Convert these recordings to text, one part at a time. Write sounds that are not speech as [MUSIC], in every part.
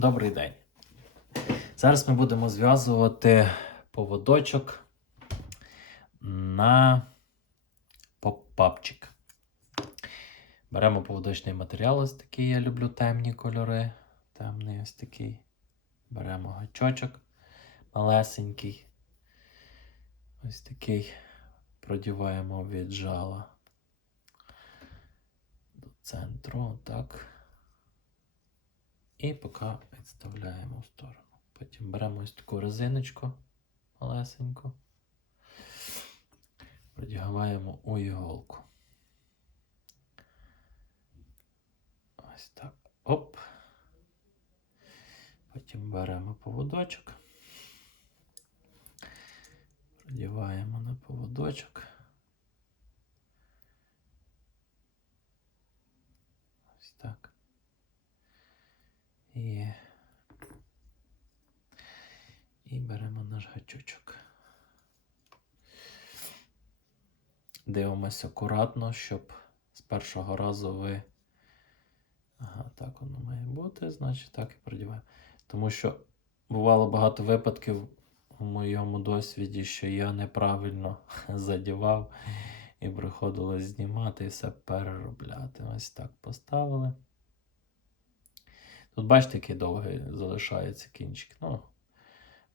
Добрий день. Зараз ми будемо зв'язувати поводочок на попапчик. Беремо поводочний матеріал, ось такий, я люблю темні кольори. Темний ось такий. Беремо гачочок малесенький. Ось такий. Продіваємо від жала до центру. Так. І поки відставляємо в сторону. Потім беремо ось таку резиночку малесеньку, продягаємо у іголку. Ось так. Оп. Потім беремо поводочок. Продіваємо на поводочок. Ось так. І, і беремо наш гачочок. Дивимося акуратно, щоб з першого разу ви. Ага, так воно має бути, значить так і продіваємо. Тому що бувало багато випадків у моєму досвіді, що я неправильно [LAUGHS] задівав і приходилось знімати і все переробляти. Ось так поставили. Тут бачите, який довгий залишається кінчик. Ну,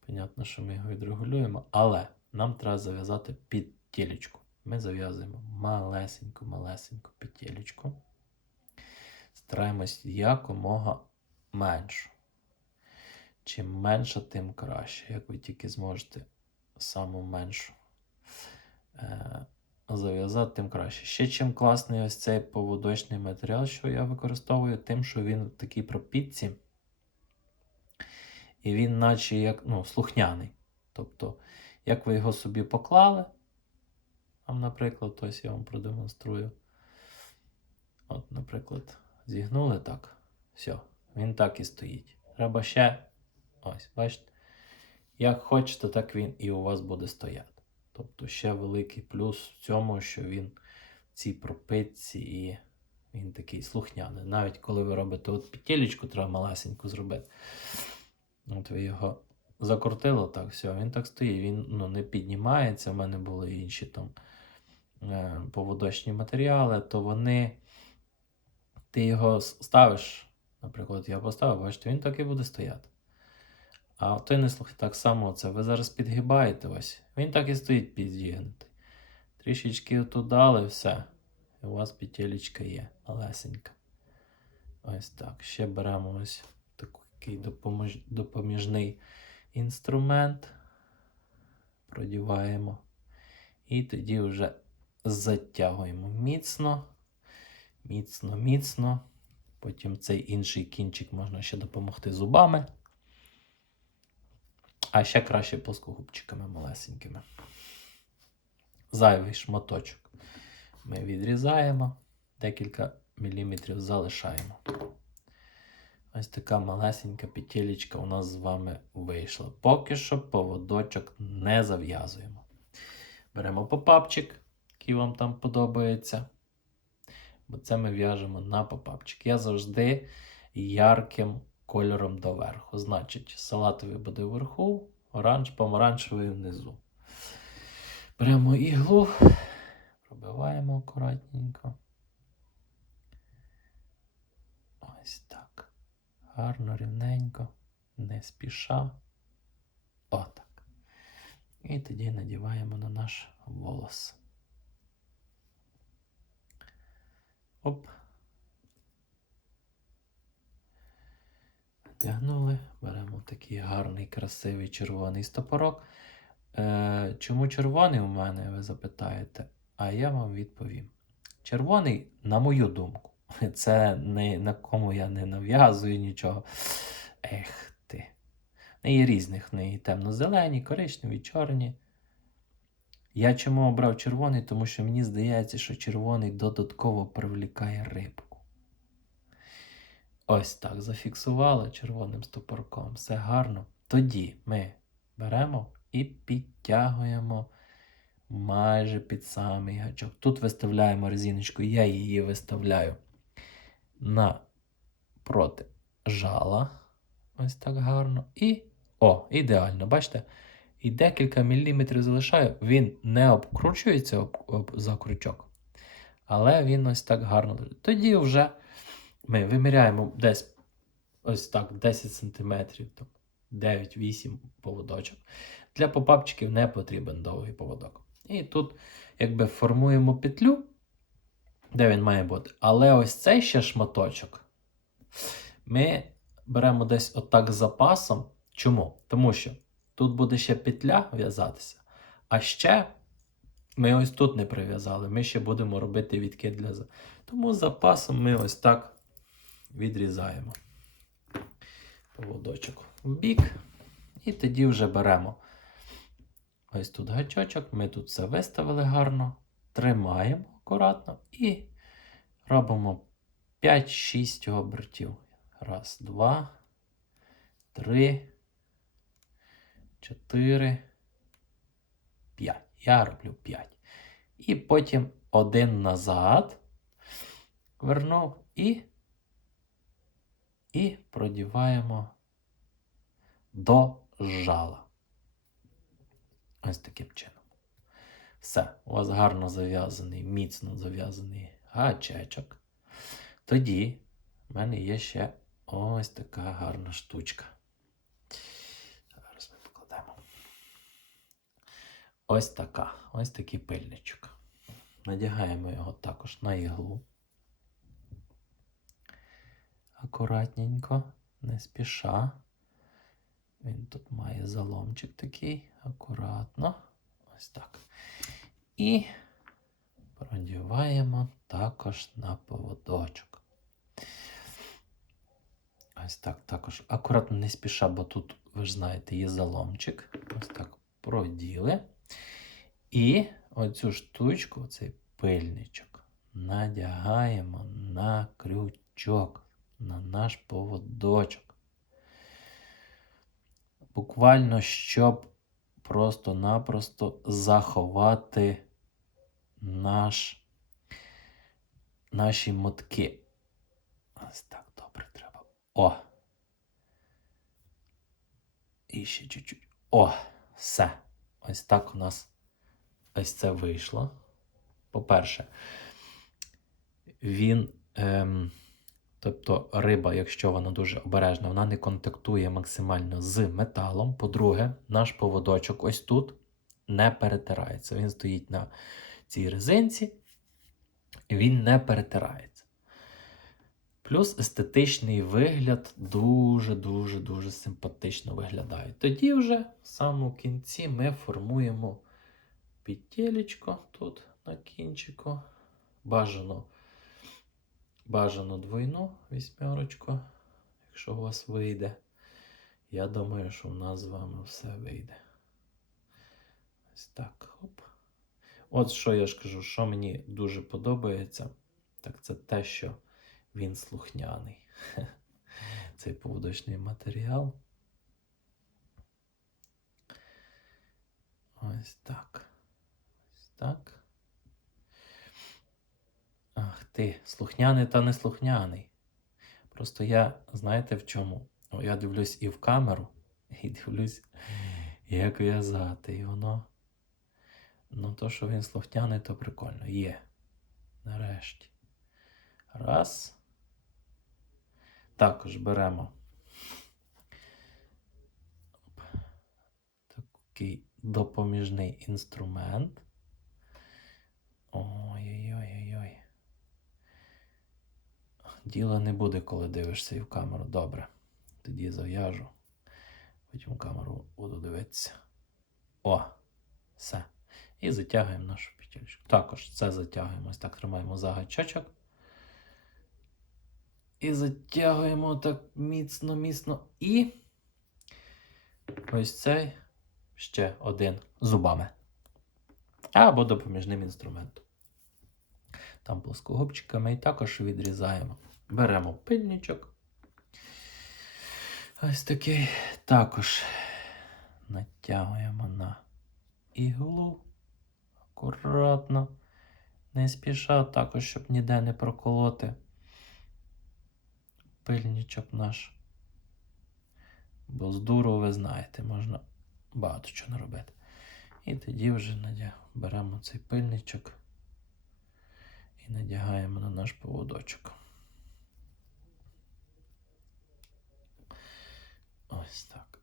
понятно, що ми його відрегулюємо, але нам треба зав'язати під тілечку. Ми зав'язуємо малесеньку, малесеньку петелечку. Стараємось якомога меншу. Чим менше, тим краще. Як ви тільки зможете саму меншу е, зав'язати, тим краще. Ще чим класний ось цей поводочний матеріал, що я використовую, тим, що він в такій пропітці. І він, наче як ну, слухняний. Тобто, як ви його собі поклали, там, наприклад, ось я вам продемонструю. От, наприклад, зігнули так. Все, він так і стоїть. Треба ще. Ось, бачите? Як хочете, так він і у вас буде стояти. Тобто ще великий плюс в цьому, що він в цій пропитці і він такий слухняний. Навіть коли ви робите от петелечку, треба малесеньку зробити. От ви його закрутили, так, все, він так стоїть, він ну, не піднімається. У мене були інші там е, поводочні матеріали, то вони. Ти його ставиш, наприклад, я поставив, бачите, він так і буде стояти. А той не слухай, так само це. Ви зараз підгибаєте ось. Він так і стоїть підігнутий. Трішечки дали, все. І у вас петелечка є, малесенька. Ось так. Ще беремо ось такий допомож... допоміжний інструмент. Продіваємо. І тоді вже затягуємо міцно, міцно, міцно. Потім цей інший кінчик можна ще допомогти зубами. А ще краще плоскогубчиками малесенькими. Зайвий шматочок ми відрізаємо, декілька міліметрів залишаємо. Ось така малесенька петелечка у нас з вами вийшла. Поки що поводочок не зав'язуємо. Беремо попапчик, який вам там подобається. Бо це ми в'яжемо на попапчик. Я завжди ярким кольором доверху. Значить, салатовий буде вверху, оранж, помаранчевий внизу. Беремо іглу, пробиваємо акуратненько. Ось так. Гарно, рівненько, не спіша. Отак. І тоді надіваємо на наш волос. Оп. Тягнули, беремо такий гарний, красивий червоний стопорок. Е, чому червоний у мене, ви запитаєте? А я вам відповім. Червоний, на мою думку, [LAUGHS] це не на кому я не нав'язую нічого. Ех ти. Не є різних, в неї темно-зелені, коричневі, чорні. Я чому обрав червоний? Тому що мені здається, що червоний додатково привлікає рибку. Ось так зафіксували червоним стопорком. Все гарно. Тоді ми беремо і підтягуємо майже під самий гачок. Тут виставляємо резиночку, я її виставляю напроти жала. Ось так гарно. І. О, ідеально, бачите? І декілька міліметрів залишаю, він не обкручується об, об, за крючок, але він ось так гарно. Тоді вже ми виміряємо десь ось так 10 см, 9-8 поводочок. Для попапчиків не потрібен довгий поводок. І тут якби формуємо петлю, де він має бути. Але ось цей ще шматочок ми беремо десь отак з запасом. Чому? Тому що тут буде ще петля в'язатися, а ще ми ось тут не прив'язали. Ми ще будемо робити відкид для Тому запасом ми ось так відрізаємо поводочок в бік. І тоді вже беремо ось тут гачочок. Ми тут все виставили гарно, тримаємо акуратно і робимо 5-6 обертів. Раз, два, три, чотири, п'ять. Я роблю 5. І потім один назад вернув і, і продіваємо до жала. Ось таким чином. Все, у вас гарно зав'язаний, міцно зав'язаний гачечок. Тоді в мене є ще ось така гарна штучка. Зараз ми покладемо. Ось така, ось такий пильничок. Надягаємо його також на іглу. Акуратненько, не спіша. Він тут має заломчик такий, акуратно. Ось так. І продіваємо також на поводочок. Ось так також. Акуратно не спіша, бо тут, ви ж знаєте, є заломчик. Ось так проділи. І оцю штучку, цей пильничок, надягаємо на крючок, на наш поводочок. Буквально, щоб просто-напросто заховати наш, наші мотки. Ось так добре треба. О! І ще чуть-чуть. О, все. Ось так у нас ось це вийшло. По-перше, він. Ем, Тобто риба, якщо вона дуже обережна, вона не контактує максимально з металом. По-друге, наш поводочок ось тут не перетирається. Він стоїть на цій резинці, він не перетирається. Плюс естетичний вигляд дуже-дуже дуже симпатично виглядає. Тоді вже в самому кінці ми формуємо підтілечко тут на кінчику. Бажано бажано двойну вісьмерочку, якщо у вас вийде. Я думаю, що в нас з вами все вийде. Ось так. Хоп. От що я ж кажу, що мені дуже подобається, так це те, що він слухняний. [LAUGHS] Цей поводочний матеріал. Ось так. Ось так. Ти, слухняний та не слухняний. Просто я, знаєте в чому? О, Я дивлюсь і в камеру, [LAUGHS] і дивлюсь, як в'язати. І воно. Ну, то, що він слухняний, то прикольно. Є. Нарешті. Раз. Також беремо. Такий допоміжний інструмент. Ой-ой-ой-ой-ой. Діла не буде, коли дивишся і в камеру. Добре. Тоді зав'яжу. Потім в камеру буду дивитися. О, все. І затягуємо нашу петельку. Також це затягуємо. Ось так тримаємо за гачочок. І затягуємо так міцно, міцно. І ось цей ще один зубами. Або допоміжним інструментом. Там плоскогубчиками і також відрізаємо. Беремо пильничок. Ось такий. Також натягуємо на іглу. Акуратно. Не спіша, також, щоб ніде не проколоти. Пильничок наш. Бо з дуру, ви знаєте, можна багато чого наробити. І тоді вже надя... беремо цей пильничок і надягаємо на наш поводочок. Ось так.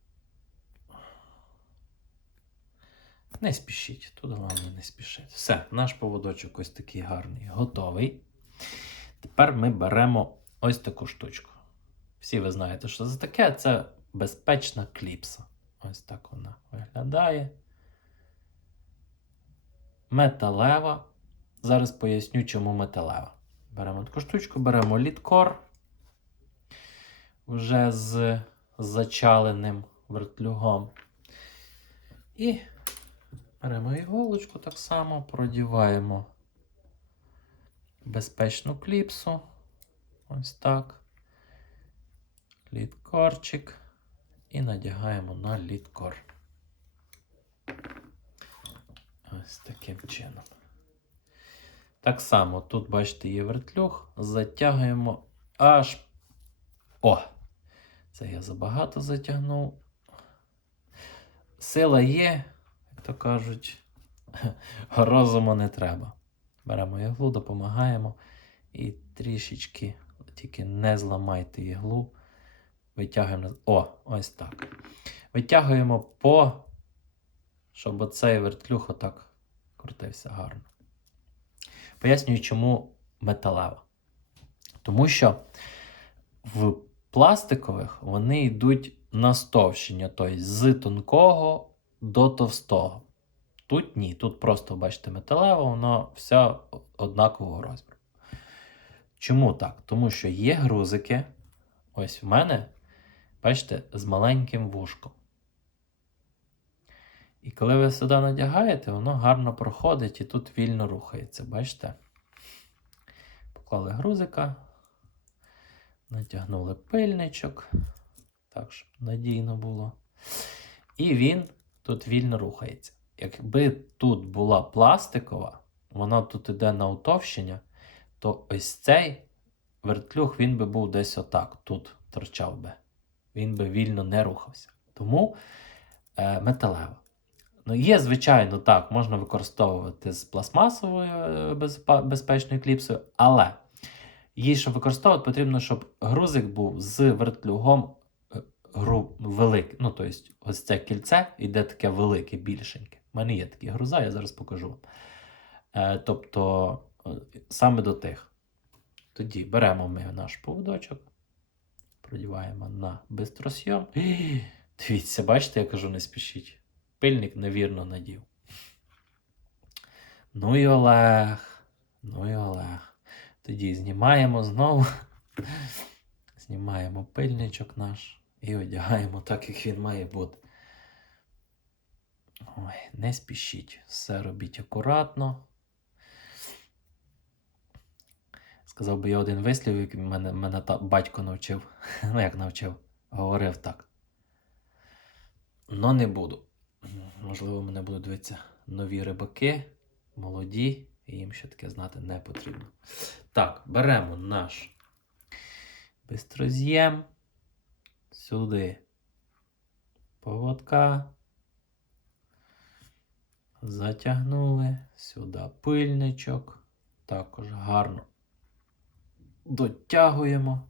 Не спішіть, тут головне не спішити. Все, наш поводочок ось такий гарний, готовий. Тепер ми беремо ось таку штучку. Всі ви знаєте, що це таке. Це безпечна кліпса. Ось так вона виглядає. Металева. Зараз поясню, чому металева. Беремо таку штучку, беремо літкор вже з зачаленим вертлюгом. І беремо іголочку так само, продіваємо безпечну кліпсу. Ось так. Літкорчик. І надягаємо на літкор. Ось таким чином. Так само тут, бачите, є вертлюг. Затягуємо аж. О! Це я забагато затягнув. Сила є, як то кажуть, [LAUGHS] розуму не треба. Беремо іглу, допомагаємо і трішечки, тільки не зламайте іглу. Витягуємо. О, ось так. Витягуємо по, щоб оцей вертлюг отак крутився гарно. Пояснюю, чому металева. Тому що в пластикових вони йдуть на стовщення, тобто з тонкого до товстого. Тут ні, тут просто, бачите, металева, воно все однакового розміру. Чому так? Тому що є грузики. Ось в мене, бачите, з маленьким вушком. І коли ви сюди надягаєте, воно гарно проходить і тут вільно рухається. Бачите? Поклали грузика, натягнули пильничок, так, щоб надійно було. І він тут вільно рухається. Якби тут була пластикова, вона тут іде на утовщення, то ось цей вертлюг він би був десь отак, тут торчав би. Він би вільно не рухався. Тому е, металева. Ну, є, звичайно, так, можна використовувати з пластмасовою е, безпечною кліпсою, але її, щоб використовувати, потрібно, щоб грузик був з вертлюгом е, гру, великий. Ну, тобто, ось це кільце йде таке велике, більшеньке. У мене є такі груза, я зараз покажу вам. Е, тобто, е, саме до тих. Тоді беремо ми наш поводочок, продіваємо на бистросйом. Дивіться, бачите, я кажу, не спішіть. Пильник невірно надів. Ну і Олег. Ну і Олег. Тоді знімаємо знову. [LAUGHS] Знімаємо пильничок наш і одягаємо так, як він має бути. Ой, не спішіть. Все робіть акуратно. Сказав би я один вислів, який мене, мене та, батько навчив. [LAUGHS] Ну, як навчив, говорив так. Но не буду. Можливо, мене будуть дивитися нові рибаки, молоді, і їм ще таке знати не потрібно. Так, беремо наш бистроз'єм сюди поводка. Затягнули сюди пильничок. Також гарно дотягуємо.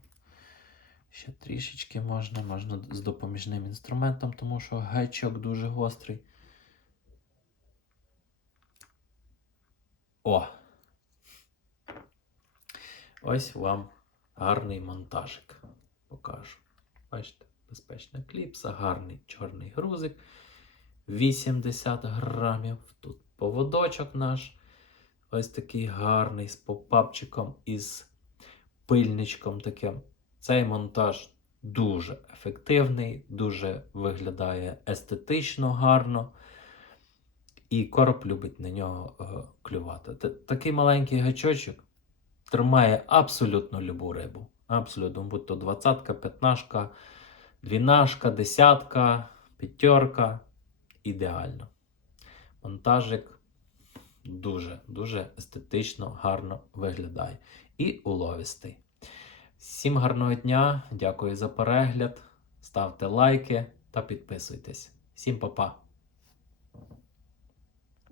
Ще трішечки можна, можна з допоміжним інструментом, тому що гачок дуже гострий. О! Ось вам гарний монтажик. Покажу. Бачите, безпечна кліпса, гарний чорний грузик. 80 грамів. Тут поводочок наш. Ось такий гарний з попапчиком із пильничком таким. Цей монтаж дуже ефективний, дуже виглядає естетично гарно. І короб любить на нього е, клювати. Т- Такий маленький гачочок тримає абсолютно любу рибу. Абсолютно, будь то двадцятка, п'ятнашка, двінашка, десятка, п'ятерка. Ідеально. Монтажик дуже, дуже естетично, гарно виглядає. І уловистий. Всім гарного дня, дякую за перегляд. ставте лайки та підписуйтесь. Всім па-па!